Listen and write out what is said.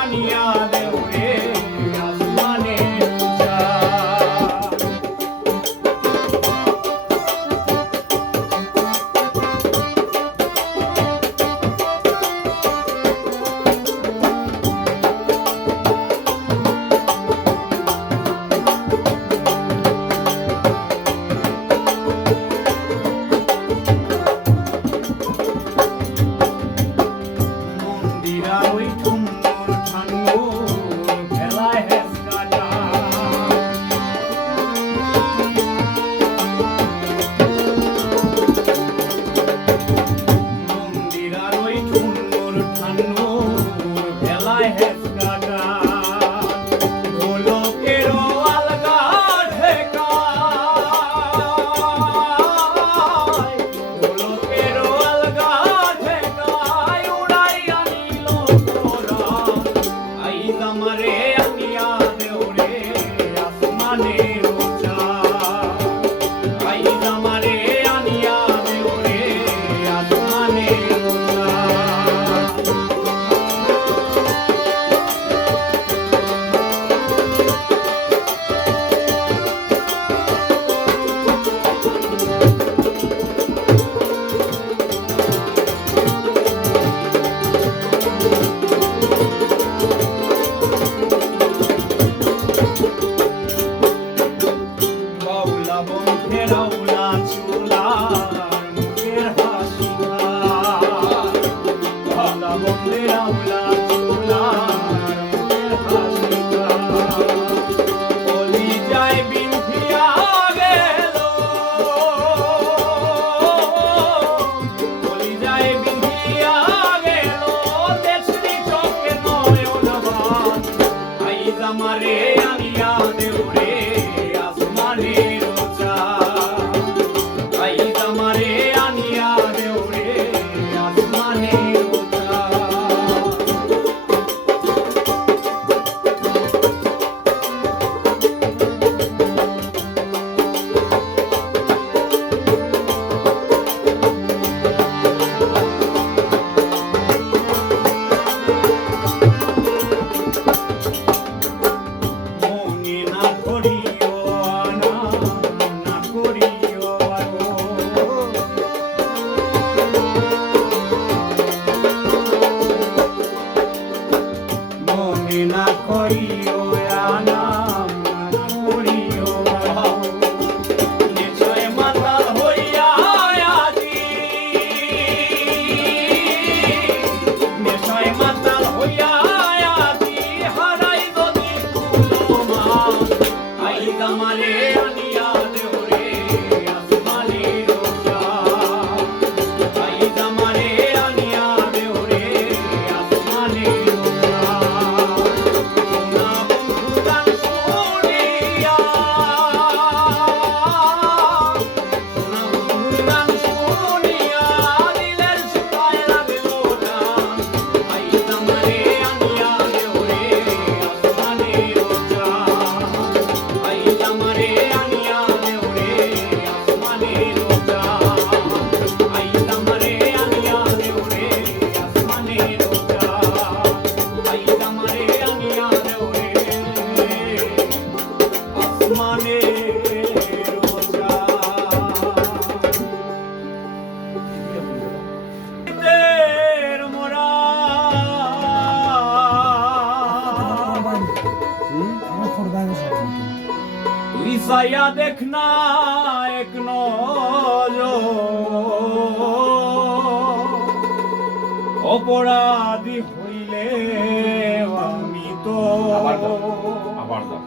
আনিয়া দেও রে আসমানের উঁচা। আমারে আনিয়া দেও রে আসমানের উঁচা। আই আমারে আনিয়া দেও রে আসমানের উঁচা। না করিও আনা করিও নিশ্চয় মাতাল হইয়া আজি নিশ্চয় মাতাল হইয়া আজি হারাই যদি কুলমা আই আমারে আনিয়া দেও রে আসমানের উঁচা। আই আমারে আনিয়া দেও রে আসমানের উঁচা। তুই সায়া দেখনা এক অপরাধী হইলে আমি তো আবার দাও